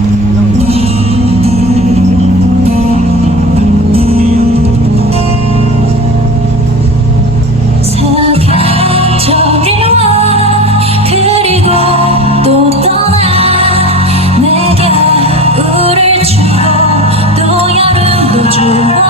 저리 와 그리고 또 떠나 내게 주고 또 여름도 주고